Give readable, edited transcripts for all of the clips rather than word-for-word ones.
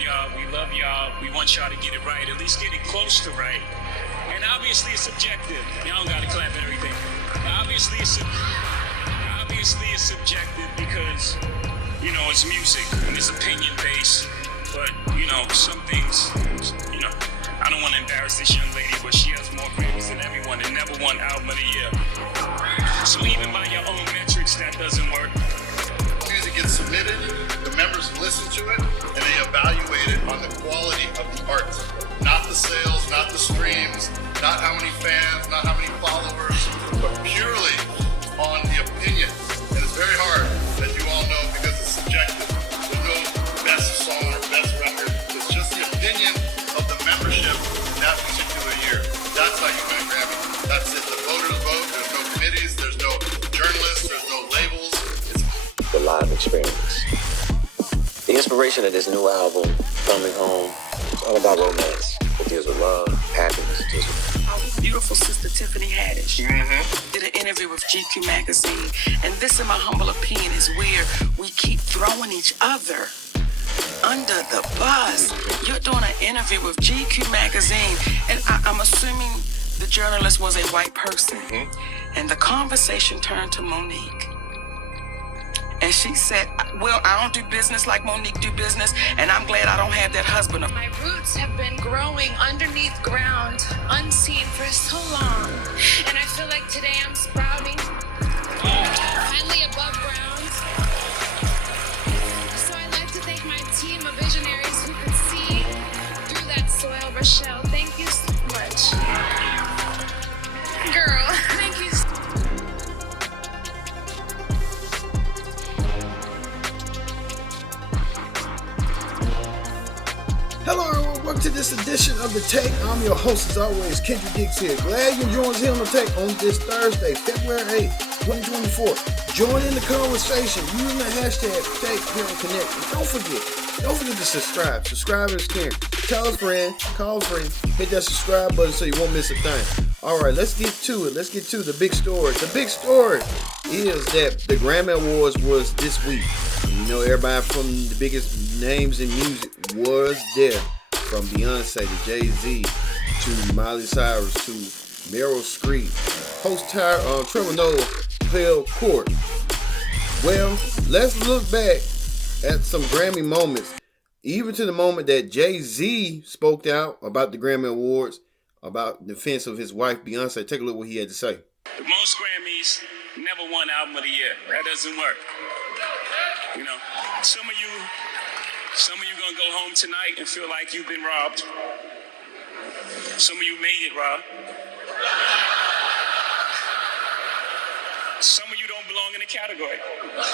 y'all. We love y'all. We want y'all to get it right. At least get it close to right. And obviously it's subjective. Y'all don't gotta clap at everything. Obviously it's subjective because, you know, it's music and it's opinion based. But, you know, some things, you know, I don't want to embarrass this young lady, but she has more Grammys than everyone and never won Album of the Year. So even by your own metrics, that doesn't work. Music gets submitted, the members listen to it, and they evaluate it on the quality of the art. Not the sales, not the streams, not how many fans, not how many followers, but purely on the opinion. And it's very hard, as you all know, because it's subjective. There's no best song or best record. It's just the opinion of the membership that particular year. That's how you win a Grammy. That's it. The voters vote. There's no committees. There's no journalists. There's no labels. It's the live experience. The inspiration of this new album, Coming Home, it's all about romance. It deals with love, happiness, it deals with... Our beautiful sister Tiffany Haddish did an interview with GQ magazine, and this, in my humble opinion, is where we keep throwing each other under the bus. You're doing an interview with GQ magazine, and I'm assuming the journalist was a white person, and the conversation turned to Monique. And she said, well, I don't do business like Monique do business, and I'm glad I don't have that husband. My roots have been growing underneath ground, unseen for so long. And I feel like today I'm sprouting, finally above ground. So I'd like to thank my team of visionaries who could see through that soil. Rochelle, thank you so much. Girl, thank you so much. Hello everyone, welcome to this edition of The Take. I'm your host as always, Kendrick Dix here. Glad you joined us here on The Take on this Thursday, February 8th, 2024. Join in the conversation using the hashtag Take here on Connect. And don't forget to subscribe. Subscribe is caring. Tell a friend, call a friend, hit that subscribe button so you won't miss a thing. Alright, let's get to it. Let's get to the big story. The big story is that the Grammy Awards was this week. You know, everybody from the biggest names in music was there. From Beyonce to Jay-Z to Miley Cyrus to Meryl Streep. Host Trevor Noah held court. Well, let's look back at some Grammy moments. Even to the moment that Jay-Z spoke out about the Grammy Awards, about the defense of his wife Beyonce. Take a look what he had to say. The most Grammys, never won Album of the Year. That doesn't work. You know, some of you gonna go home tonight and feel like you've been robbed. Some of you made it, Rob. Some of you don't belong in the category. No,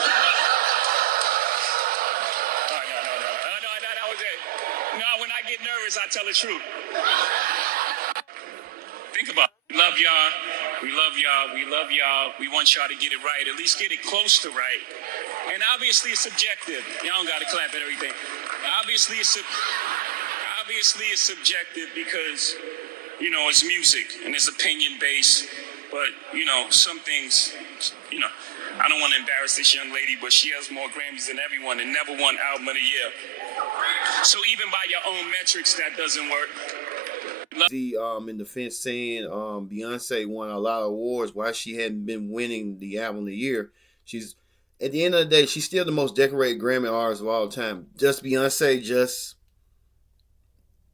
that was it. No, when I get nervous, I tell the truth. Think about it. We love y'all. We love y'all. We love y'all. We want y'all to get it right. At least get it close to right. And obviously it's subjective. Y'all don't gotta clap at everything. Obviously it's subjective because, you know, it's music and it's opinion based. But, you know, some things, you know, I don't want to embarrass this young lady, but she has more Grammys than everyone and never won Album of the Year. So even by your own metrics, that doesn't work. In defense saying Beyonce won a lot of awards while she hadn't been winning the Album of the Year. She's, at the end of the day, she's still the most decorated Grammy artist of all time. Just Beyonce,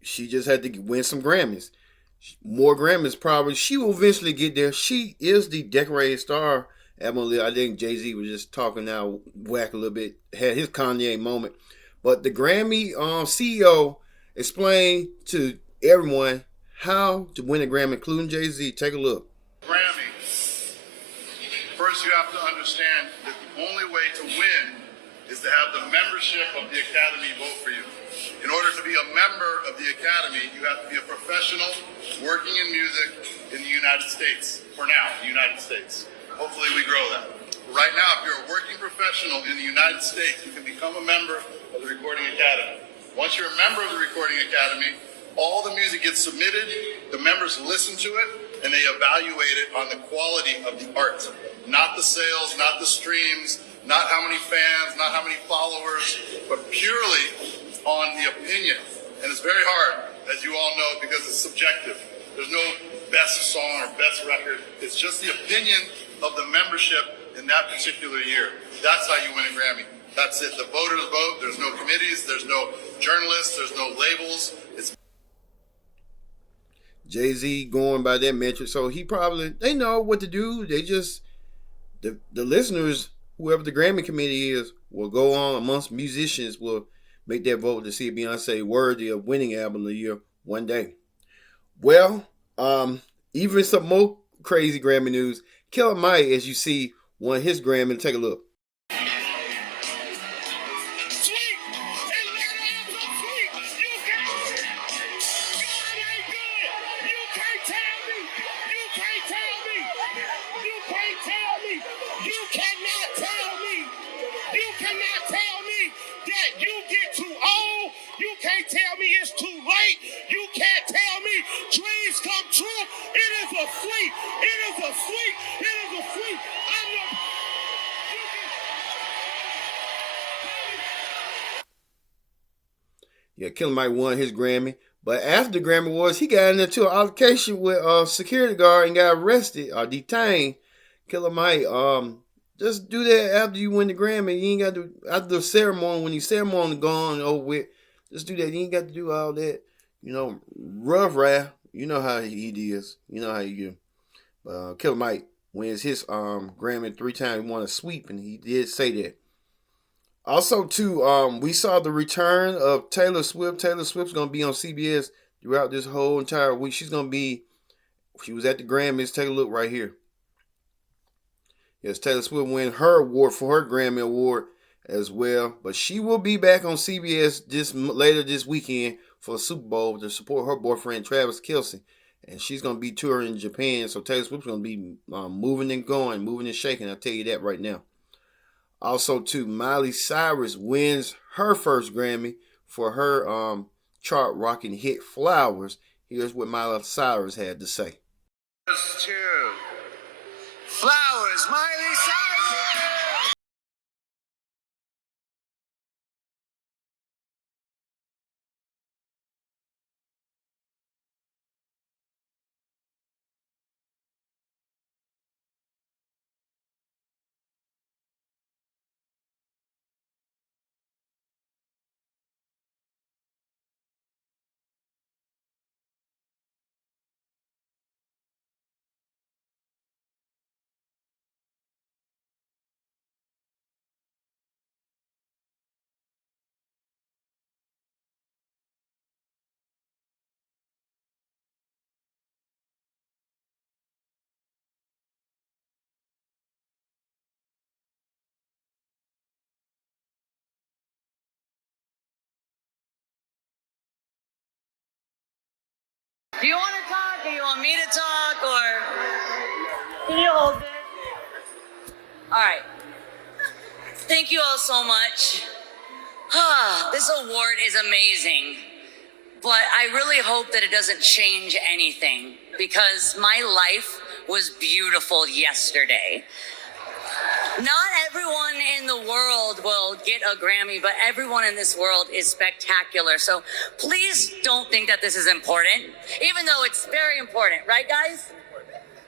she just had to win some Grammys. More Grammys probably. She will eventually get there. She is the decorated star. I think Jay-Z was just talking now whack a little bit. Had his Kanye moment. But the Grammy CEO explained to everyone how to win a Grammy, including Jay-Z. Take a look. Grammy. First, you have to understand that the only way to win is to have the membership of the Academy vote for you. In order to be a member of the Academy, you have to be a professional working in music in the United States. For now, the United States. Hopefully we grow that. Right now, if you're a working professional in the United States, you can become a member of the Recording Academy. Once you're a member of the Recording Academy, all the music gets submitted, the members listen to it, and they evaluate it on the quality of the art. Not the sales, not the streams, not how many fans, not how many followers, but purely on the the opinion. And it's very hard, as you all know, because it's subjective. There's no best song or best record. It's just the opinion of the membership in that particular year. That's how you win a Grammy. That's it. The voters vote. There's no committees. There's no journalists. There's no labels. It's Jay-Z going by that metric. So they know what to do. They just, the listeners, whoever the Grammy committee is, will go on amongst musicians, will make that vote to see if Beyonce worthy of winning album of the year one day. Well, even some more crazy Grammy news. Killer Mike, as you see, won his Grammy. Take a look. Yeah, Killer Mike won his Grammy. But after the Grammy Awards, he got into an altercation with a security guard and got arrested or detained. Killer Mike, just do that after you win the Grammy. You ain't got to, after the ceremony, when your ceremony gone over with, just do that. You ain't got to do all that, rough rap. You know how he is. You know how you do. Killer Mike wins his Grammy 3 times. He won a sweep, and he did say that. Also, too, we saw the return of Taylor Swift. Taylor Swift's going to be on CBS throughout this whole entire week. She was at the Grammys. Take a look right here. Yes, Taylor Swift won her award for her Grammy Award as well. But she will be back on CBS later this weekend for a Super Bowl to support her boyfriend, Travis Kelce. And she's going to be touring in Japan. So Taylor Swift's going to be moving and shaking. I'll tell you that right now. Also, too, Miley Cyrus wins her first Grammy for her chart-rocking hit Flowers. Here's what Miley Cyrus had to say. Flowers, Miley Cyrus! Do you want to talk, or you want me to talk, or can you hold it? All right. Thank you all so much. This award is amazing, but I really hope that it doesn't change anything, because my life was beautiful yesterday. Not everyone in the world will get a Grammy, but everyone in this world is spectacular. So please don't think that this is important, even though it's very important, right, guys?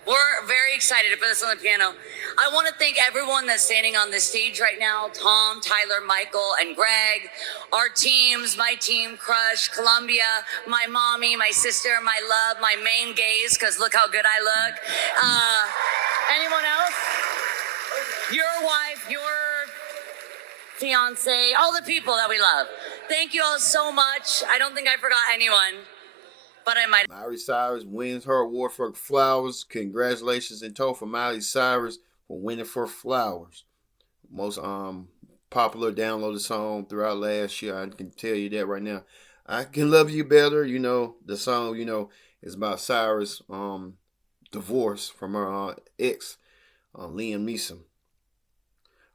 We're very excited to put this on the piano. I want to thank everyone that's standing on this stage right now: Tom, Tyler, Michael, and Greg, our teams, my team, Crush, Columbia, my mommy, my sister, my love, my main gaze, because look how good I look. Anyone else? Your wife, your fiance, all the people that we love. Thank you all so much. I don't think I forgot anyone, but I might. Miley Cyrus wins her award for Flowers. Congratulations in total for Miley Cyrus for winning for Flowers. Most popular downloaded song throughout last year. I can tell you that right now. I Can Love You Better, the song, is about Cyrus' divorce from her ex, Liam Neeson.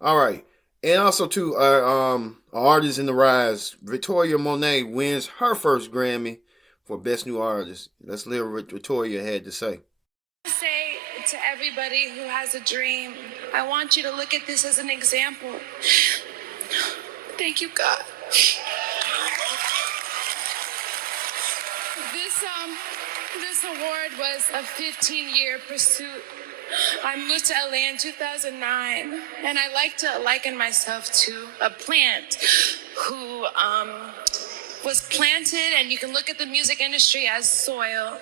All right. And also, too, our artist in the rise, Victoria Monet, wins her first Grammy for Best New Artist. Let's hear what Victoria had to say. I say to everybody who has a dream, I want you to look at this as an example. Thank you, God. This award was a 15-year pursuit. I moved to LA in 2009, and I like to liken myself to a plant who was planted, and you can look at the music industry as soil,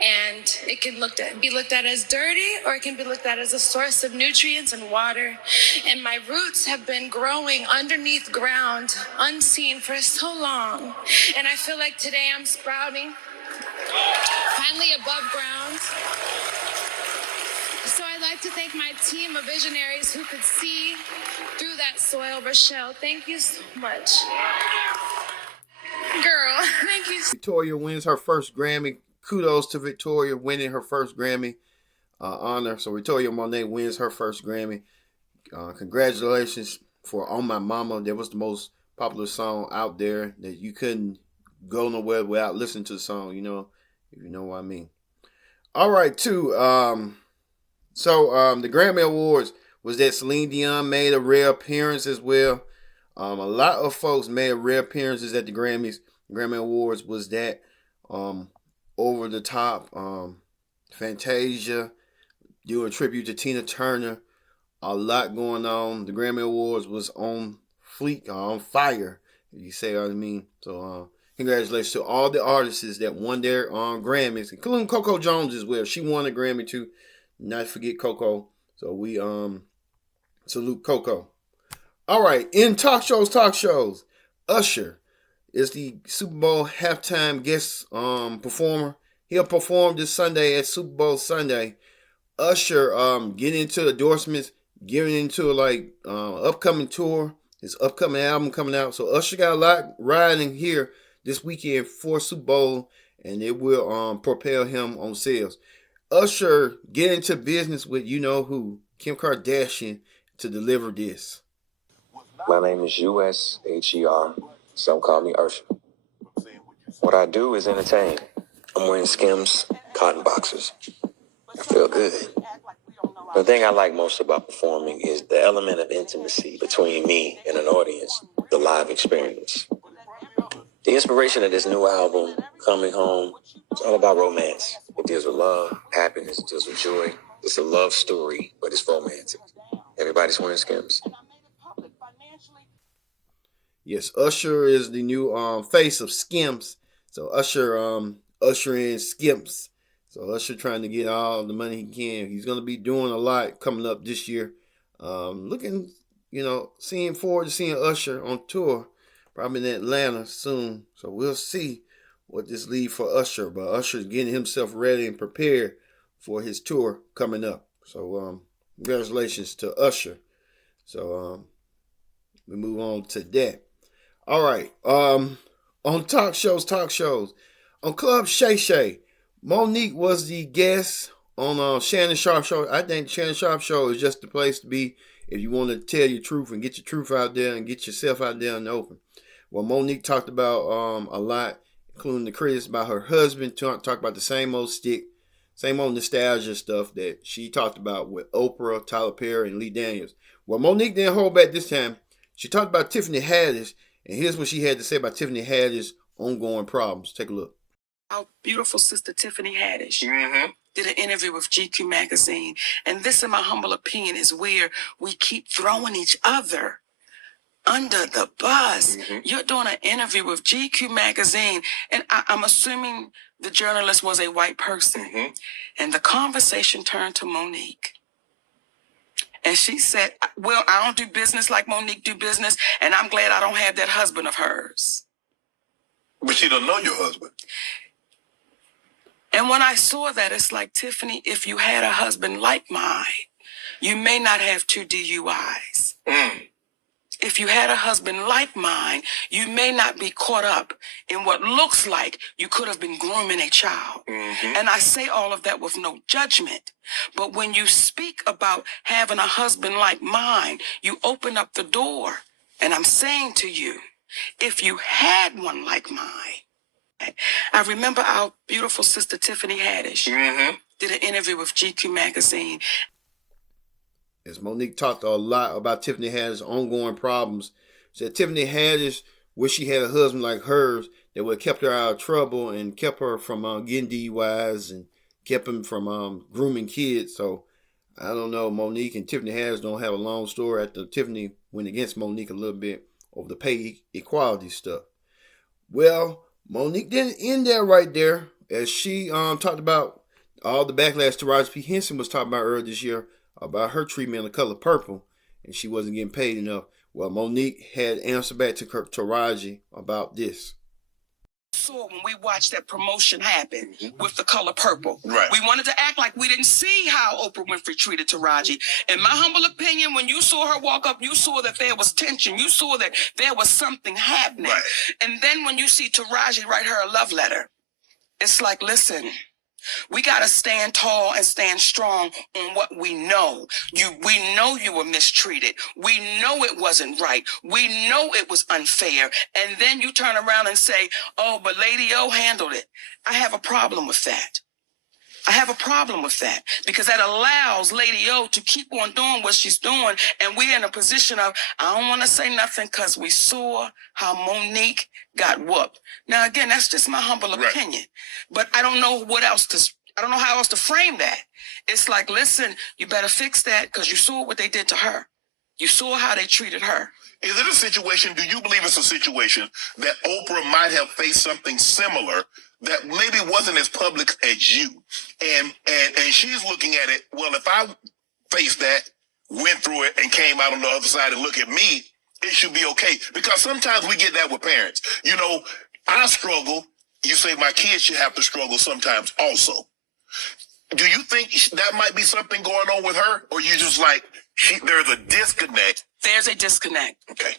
and it can be looked at as dirty, or it can be looked at as a source of nutrients and water. And my roots have been growing underneath ground, unseen for so long. And I feel like today I'm sprouting, finally above ground. So I'd like to thank my team of visionaries who could see through that soil. Rochelle, thank you so much. Girl, thank you. Victoria wins her first Grammy. Kudos to Victoria winning her first Grammy honor. So Victoria Monet wins her first Grammy. Congratulations for On My Mama. That was the most popular song out there that you couldn't go nowhere without listening to the song, you know, if you know what I mean. All right, too. So the Grammy Awards was that Celine Dion made a rare appearance as well. A lot of folks made rare appearances at the Grammys. Grammy Awards was that over the top. Fantasia, do a tribute to Tina Turner. A lot going on. The Grammy Awards was on fleek, on fire, if you say what I mean. So congratulations to all the artists that won their Grammys, including Coco Jones as well. She won a Grammy too. Not forget Coco. So we salute Coco. All right, in talk shows, Usher is the Super Bowl halftime guest performer. He'll perform this Sunday at Super Bowl Sunday. Usher getting into endorsements, getting into upcoming tour, his upcoming album coming out. So Usher got a lot riding here this weekend for Super Bowl, and it will propel him on sales. Usher get into business with you know who, Kim Kardashian, to deliver this. My name is Usher. Some call me Usher. What I do is entertain. I'm wearing Skims cotton boxers. I feel good. The thing I like most about performing is the element of intimacy between me and an audience, the live experience. The inspiration of this new album, Coming Home, it's all about romance. It deals with love, happiness, it deals with joy. It's a love story, but it's romantic. Everybody's wearing Skims. Yes, Usher is the new face of Skims. So Usher in Skims. So Usher trying to get all the money he can. He's going to be doing a lot coming up this year. Looking, seeing forward to seeing Usher on tour, probably in Atlanta soon. So we'll see what this leads for Usher. But Usher's getting himself ready and prepared for his tour coming up. So congratulations to Usher. So we move on to that. All right. On talk shows. On Club Shay Shay, Monique was the guest on Shannon Sharp Show. I think Shannon Sharp Show is just the place to be if you want to tell your truth and get your truth out there and get yourself out there in the open. Well, Monique talked about a lot, including the critics about her husband, talked about the same old nostalgia stuff that she talked about with Oprah, Tyler Perry, and Lee Daniels. Well, Monique didn't hold back this time. She talked about Tiffany Haddish, and here's what she had to say about Tiffany Haddish's ongoing problems. Take a look. Our beautiful sister Tiffany Haddish did an interview with GQ magazine, and this, in my humble opinion, is where we keep throwing each other under the bus. You're doing an interview with GQ magazine, and I'm assuming the journalist was a white person, and the conversation turned to Monique. And she said, well, I don't do business like Monique do business, and I'm glad I don't have that husband of hers. But she don't know your husband. And when I saw that, it's like, Tiffany, if you had a husband like mine, you may not have 2 DUIs. If you had a husband like mine, you may not be caught up in what looks like you could have been grooming a child. And I say all of that with no judgment. But when you speak about having a husband like mine, you open up the door. And I'm saying to you, if you had one like mine, I remember our beautiful sister Tiffany Haddish did an interview with GQ magazine. As Monique talked a lot about Tiffany Haddish's ongoing problems, said Tiffany Haddish wish she had a husband like hers that would have kept her out of trouble and kept her from getting DUIs and kept him from grooming kids. So I don't know. Monique and Tiffany Haddish don't have a long story after Tiffany went against Monique a little bit over the pay equality stuff. Well, Monique didn't end there right there, as she talked about all the backlash Taraji P. Henson was talking about earlier this year about her treatment of the color purple, and she wasn't getting paid enough. Well, Monique had answered back to Taraji about this. Saw when we watched that promotion happen with the color purple. Right. We wanted to act like we didn't see how Oprah Winfrey treated Taraji. In my humble opinion, when you saw her walk up, you saw that there was tension. You saw that there was something happening. Right. And then when you see Taraji write her a love letter, it's like, listen, we got to stand tall and stand strong on what we know. We know you were mistreated. We know it wasn't right. We know it was unfair. And then you turn around and say, oh, but Lady O handled it. I have a problem with that. I have a problem with that because that allows Lady O to keep on doing what she's doing. And we're in a position of, I don't want to say nothing because we saw how Monique got whooped. Now, again, that's just my humble opinion, but I don't know I don't know how else to frame that. It's like, listen, you better fix that because you saw what they did to her. You saw how they treated her. Is it a situation, do you believe it's a situation that Oprah might have faced something similar that maybe wasn't as public as you? And she's looking at it, well, if I faced that, went through it, and came out on the other side and look at me, it should be okay. Because sometimes we get that with parents. You know, I struggle. You say my kids should have to struggle sometimes also. Do you think that might be something going on with her? Or you just like, there's a disconnect? There's a disconnect. Okay.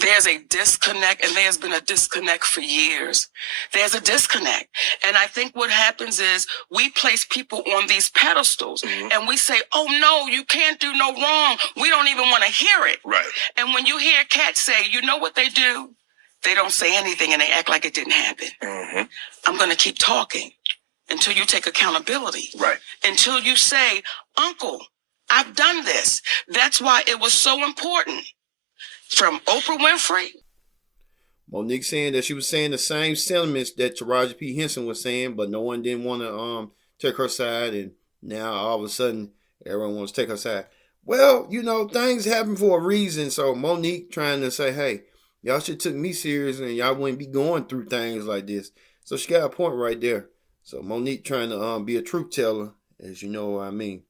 There's a disconnect, and there's been a disconnect for years. There's a disconnect. And I think what happens is we place people on these pedestals, and we say, oh, no, you can't do no wrong. We don't even want to hear it. Right. And when you hear cats say, you know what they do? They don't say anything, and they act like it didn't happen. I'm going to keep talking until you take accountability. Right. Until you say, Uncle, I've done this. That's why it was so important. From Oprah Winfrey. Monique saying that she was saying the same sentiments that Taraji P. Henson was saying, but no one didn't want to take her side, and now all of a sudden everyone wants to take her side. Well, you know, things happen for a reason. So Monique trying to say, hey, y'all should took me serious and y'all wouldn't be going through things like this. So she got a point right there. So Monique trying to be a truth teller, as you know what I mean.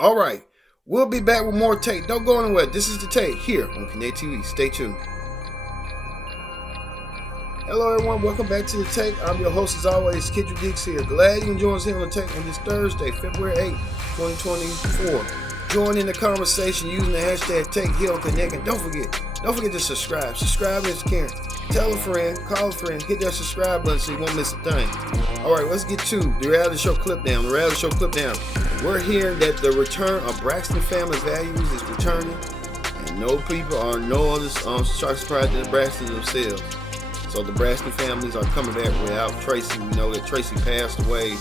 All right. We'll be back with more Take. Don't go anywhere. This is the Take here on Connect TV. Stay tuned. Hello, everyone. Welcome back to the Take. I'm your host, as always, Kendrick Dix here. Glad you can join us here on the Take on this Thursday, February 8th, 2024. Join in the conversation using the hashtag Take here on Connect. And don't forget to subscribe. Subscribe is caring. Tell a friend, call a friend, hit that subscribe button so you won't miss a thing. All right, let's get to the reality show clip down. We're hearing that the return of Braxton family values is returning, and no others surprised than the Braxton themselves. So the Braxton families are coming back without Tracy. We know that Tracy passed away a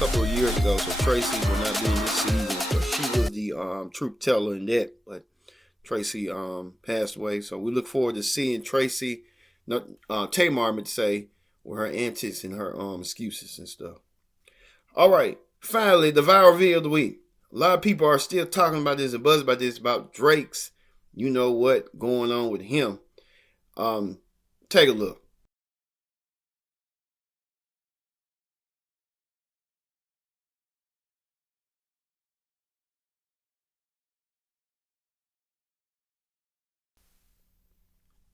couple of years ago, so Tracy will not be in this season. So she was the truth teller in that, but Tracy passed away. So we look forward to seeing Tracy, Tamar, I meant to say, with her antics and her excuses and stuff. All right, finally, the viral video of the week. A lot of people are still talking about this and buzz about this, about Drake's, you know what, going on with him. Take a look.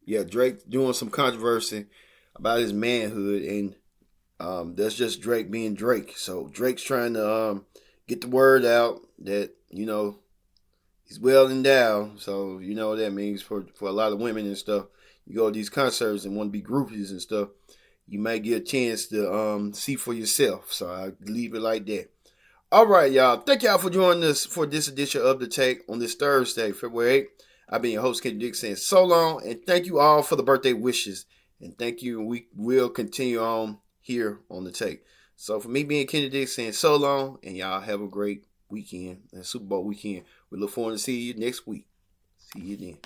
Yeah, Drake doing some controversy about his manhood, and that's just Drake being Drake. So Drake's trying to get the word out that, you know, he's well endowed. So you know what that means for a lot of women and stuff. You go to these concerts and want to be groupies and stuff, you might get a chance to see for yourself. So I leave it like that. All right, y'all. Thank y'all for joining us for this edition of The Take on this Thursday, February 8th. I've been your host, Kendrick Dix, saying so long, and thank you all for the birthday wishes. And thank you, and we will continue on here on The Take. So for me being Kendrick Dix, saying so long, and y'all have a great weekend, and Super Bowl weekend. We look forward to seeing you next week. See you then.